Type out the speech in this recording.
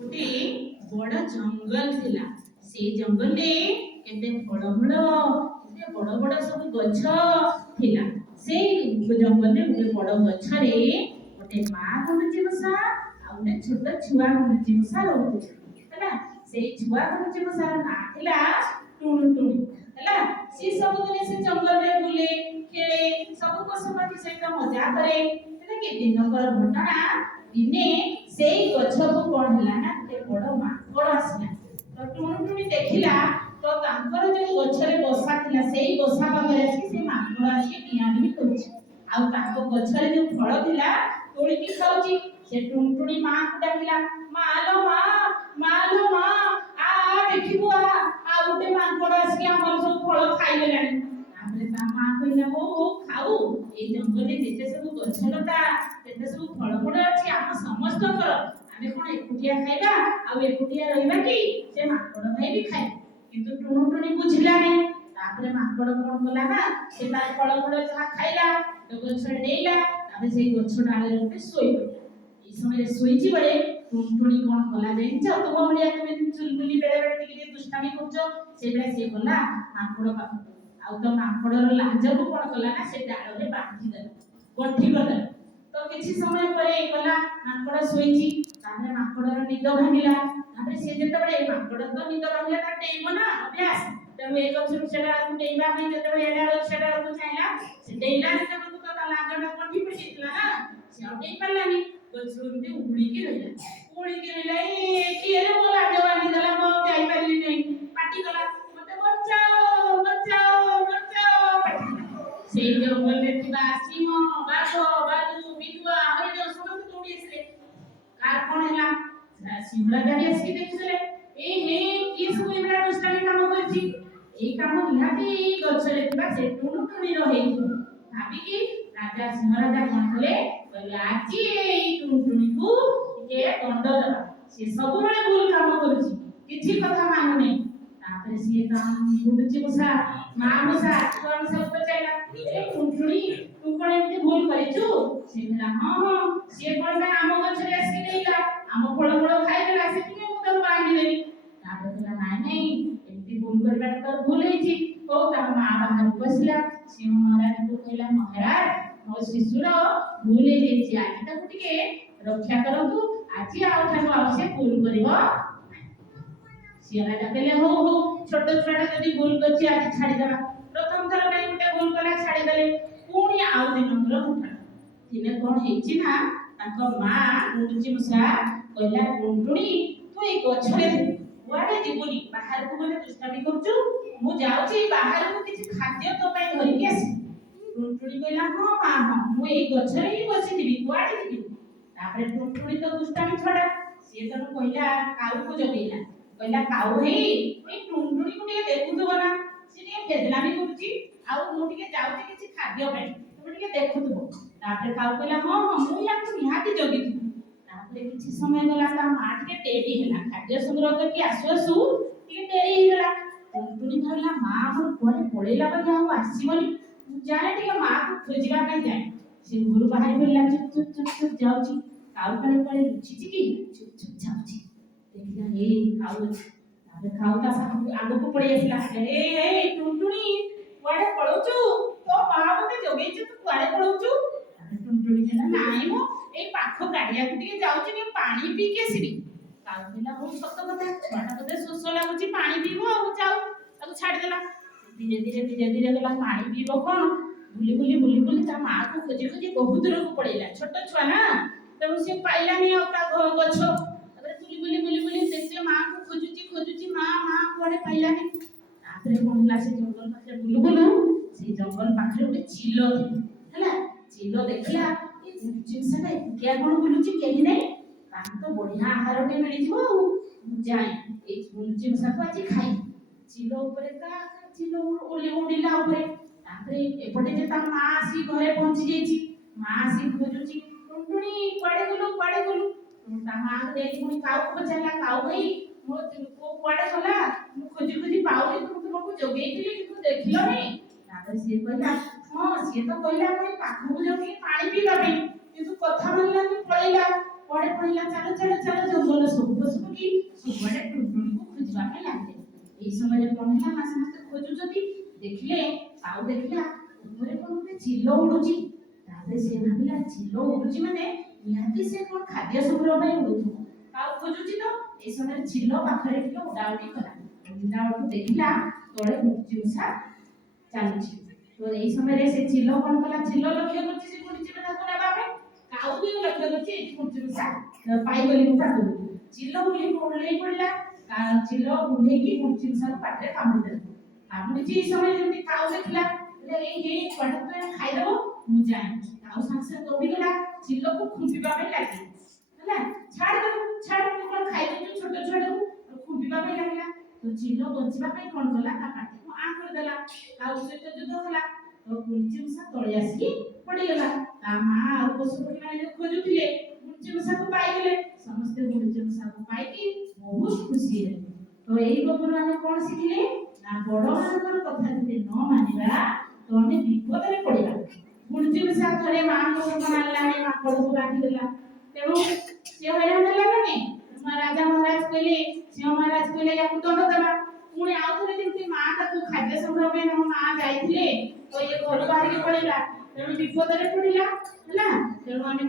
गोटे बड़ जंगल थिला। से जंगल रे केते फलमूल केते बड़ बड़ सब गछ थिला। से जंगल रे गोटे बड़ गछ रे गोटे माँ गुंडूची मूषा आ गोटे छोट छुआ गुंडूची मूषा रहउथि हैला। से छुआ गुंडूची मूषार ना थिला टुणुटुणी हैला। सी सब दिन से जंगल रे बुले खेले सब पशुपक्षी सहित मजा करे। हैला कि दिनकर घटना दिने सेई गछको कोन होला ना ते बड़ माकड़ आसिला। तो टुणुटुणी देखिला तो तांकर जे गछरे बसा थिला सेई बसा पाखरे आसी से माकड़ आसी नियानी करछि। आ ताको गछरे जे फळ थिला तोळी की खाउछि। से टुणुटुणी मां को डाकिला, मालो मां आ देखिबु आ उठे माकड़ आसी हमर सब फळ खाइ गेलानी। तापरे ता मां कहिला हो खाऊ ए जंगले जेते सब गछलता जेते सब फळमूळ अछि हम समस्तकर आमे कोन एकुटिया खाइबा आ एकुटिया रहिबा कि से माकड़ भाई भी खाइ। किंतु टुणुटुणी बुझिला नै। तापरे माकड़ कोन कला ना से ता फळमूळ जहा खाइला तो गछरे डेइला तापरे से गछ डाले रे सोइ पड़ला। ई समय सोइची बळे टुणुटुणी कोन कला जानिछ तुम बळिया तुमे चुलबुली बेले बेले टिके दुष्टामी करछो से बेले से कला माकड़ पाख आ तो माकड़र लाजको कोन कला ना से डाळरे बांधी देला गंठी गला। तो किछि समय परे कला माकड़ सोइची तामे माकड़र निद भांगिला। तामे से जेते बळे माकड़ तो निद भांगिला ता टेइबो ना अभ्यास तेणु एक गछरु सेडा को टेइबा नै जेते बळे एडा सेडा को चाइला से टेइला से को तो ता लाजटा गंठी पडितला ना से अटेइ पालानी गछरु उडी उडी के रहिला ए किरे मो लाज बांधी देला मो जाई पारली नै पाटी कला मते बचाओ बचाओ बचाओ से जंगल रे थिबा सिंह बाघ बालू बिलुआ हरिण समस्त दौड़ी आसले। कार कोन हैला सिंहला गाड़ी आसी देखिले ए हे की सब एबरा दुष्टामी काम करछि। ए काम निहाती गछरे थिबा से टुणुटुणी रहे भाबी कि राजा सिंह राजा कोन कले कहले आजी ए टुणुटुणी को के दंड देबा से सब बळे भूल काम करछि किछि कथा मानु नै। तापरे से ता गुंडूची मूषा मां मूषा कोन सब पचाइला ए टुणुटुणी तू कोन एमति भूल करिछु से कहला हां से कोन आम गछरे आसी देला आम फळ फळ खाइ देला से कि मु तो बांधी देली। तापरे कहला नाइ एमति भूल करबा तो भूल हेछि। ओ ता मां बाहर बसला सिंह महाराज को कहला महाराज मो शिशुर भूल हे जेछि आजि ताकु टिके रक्षा करतु आजि आउ ठानु आउ से भूल करिवो। सिंह राजा कहले हो छोट छोटा जदी भूल करछि आजि छाडी देबा। प्रथम थर नै गुटे भूल कला छाडी देले पुणी आउ दिनकर घटना दिने कोन हेछि ना ताको मां गुंडूची मूषा कहला टुणुटुणी तू ए गछरे कुआडे जीवनी बाहर को गले दुष्टामी करछु मु जाउछि बाहर को किछि खाद्य तो पय धरि के आसी। टुणुटुणी कहला हां मां हां मु ए गछरे ही बसी दिबी कुआडे दिबी। तापरे टुणुटुणी तो दुष्टामी छडा से तनु कहला काऊ को जगेला कहला काऊ हे ए टुणुटुणी को टिके देखुथबो ना से टिके फेदलामी करछि आ मु टिके जाउछि किछि खाद्य पय तुम टिके देखुथबो। तापरे काऊ कहला हां हां मु याक निहाती जगिथि। तापरे किछि समय गला ता मां टिके टेडी हैला खाद्य संग्रह करके आसु आसु टिके टेडी हे गेला। टुणुटुणी कहला मां हमर कोरे पळेला बा आ आसीबनी जाने टिके मां को खोजिबा पय जाय। से घर बाहर बोलला चुप चुप चुप जाउछि काऊ काले कोले लुचिछि कि चुप चुप जाउछि देखिला ए काऊ तापरे काऊ ता आगो को पळी आसिला ए टुणुटुणी कुआडे पळौछु तो मां मते जगेछि तू कुआडे पळौछु। टुणुटुणी कहला नाइ मो ए पाखो गाडिया को टिके जाउछि कि पानी पी के आसीबी। काऊ कहला हो सत कथा छुआटा कते शोष लागुछि पानी पीबो आ जाऊ ताको छाडी देला। धीरे धीरे गला पानी पीबो कोन बुली बुली ता मां को खोजी खोजी बहुत दूर को पळेला छोट छुआ ना तेणु से पाइला नै आ ता गछ तापरे बुली बुली देखले मां को खोजुची मां कोडे पाइला नै। तापरे कोनला से जंगल पाखे बुलु से जंगल पाखे उठे चिलो हैला चिलो देखला ए गुंडूची मूषा क्या कोन बुलुची केही नै ता तो बढ़िया आहार टे मिलि जिवो जाय ए गुंडूची मूषा को आजि खाइ। चिलो ऊपर का चिलो उड़िला ऊपर तापरे एपटे जे ता मां आसी घरे पहुंची जेछि मां आसी खोजुची टुणुटुणी कुआडे गलु ता मां देखि पुनी काऊ को पचाला काऊ भाई मो को कुआडे गला मु खोजी खोजी पाउली तुमको जगेइतिली किंतु देखिलो नै। तापरे से कहला हां से तो कहला कोई पाखु जगी पानी पीबा पे किंतु कथा मानला कि पळेला कुआडे पळेला चलो जंगल सब पशु କଣ ହେଲା ନା ସମସ୍ତେ ଖୋଜୁଛନ୍ତି ଦେଖିଲେ କାଉ ଦେଖିଲା ଉପରେ କଣ ଗୋଟେ ଚିଲ ଉଡୁଛି। ତାପରେ ସେ ଭାବିଲା ଚିଲ ଉଡୁଛି ମାନେ ନିହାତି ସେ କଣ ଖାଦ୍ୟ ସଂଗ୍ରହ ପାଇଁ ଉଡୁଥିବ। କାଉ ଖୋଜୁଛି ତ ଏଇ ସମୟରେ ଚିଲ ପାଖରେ ଟିକେ ଉଡାଉଡି କଲା। ଉଡିଲା ବେଳକୁ ଦେଖିଲା ତଳେ ମୁର୍ଚିମୂଷା ଚାଲୁଛି। ତ ଏଇ ସମୟରେ ସେ ଚିଲ କଣ କଲା ଚିଲ ଲକ୍ଷ୍ୟ କରୁଛି ସେ ମୁର୍ଚିମୂଷାକୁ ନେବା ପାଇଁ। କାଉ ବି ଲକ୍ଷ୍ୟ କରୁଛି ଏଠି ମୁର୍ଚିମୂଷା ପାଇଗଲି ମୁଁ ତାକୁ। ଚିଲ ଓହ୍ଲେଇ ପଡିଲା। ଚିଲ ଓହ୍ଲେଇକି ମୁର୍ଚିମୂଷାକୁ ପାଟିରେ କାମୁଡିଦେଲା। କାମୁଡିଛି ଏଇ ସମୟରେ ଯେମିତି କାଉ ଦେଖିଲା ଏଇ କୁଆଡେ ତ ଖାଇଦବ ମୁଁ ଯାଏ। କାଉ ସାଙ୍ଗେ ସାଙ୍ଗେ ଦୌଡ଼ିଗଲା ଚିଲକୁ ଖୁମ୍ପିବା ପାଇଁ ଲାଗିଲା। ହେଲା ଛାଡ ତୁ କଣ ଖାଇଦେଉଛୁ ଛୋଟ ଛୁଆଟାକୁ ଖୁମ୍ପିବା ପାଇଁ ଲାଗିଲା। ତ ଚିଲ ବଞ୍ଚିବା ପାଇଁ କଣ କଲା ତା ପାଟିକୁ ଆଁ କରିଦେଲା। କାଉ ସହିତ ଯୁଦ୍ଧ କଲା। ତ ମୁର୍ଚିମୂଷା ତଳେ ଆସିକି ପଡିଗଲା। ତା ମା ଆଉ ପଶୁପକ୍ଷୀମାନେ ଯୋଉ ଖୋଜୁଥିଲେ ମୁର୍ଚିମୂଷାକୁ ପାଇଗଲେ। ସମସ୍ତେ ମୁର୍ଚିମୂଷାକୁ ପାଇକି ବହୁତ ଖୁସି ହେଲେ। ତ ଏଇ ଗପରୁ ଆମେ କଣ ଶିଖିଲେ ନା ବଡମାନଙ୍କର କଥା ଯଦି ନ ମାନିବା ତ ଆମେ ବିପଦରେ ପଡିବା। ମୁର୍ଚିମୂଷା ଥରେ ମାଙ୍କୁ ମାରିଲାଣି ମାଙ୍କଡକୁ ବାନ୍ଧିଦେଲା। ତେଣୁ ସେ ହଇରାଣ ହେଲା ନା ନାଇଁ। ରାଜା ମହାରାଜ କହିଲେ ସିଂହ ମହାରାଜ କହିଲେ ୟାକୁ ଦଣ୍ଡ ଦେବା। ପୁଣି ଆଉ ଥରେ ଯେମିତି ମା ତାକୁ ଖାଦ୍ୟ ସଂଗ୍ରହ ପାଇଁ ମୋ ମା ଯାଇଥିଲେ ତ ଇଏ ଘରୁ ବାହାରିକି ପଳେଇଲା। ତେଣୁ ବିପଦରେ ପଡିଲା ହେଲା। ତେଣୁ ଆମେ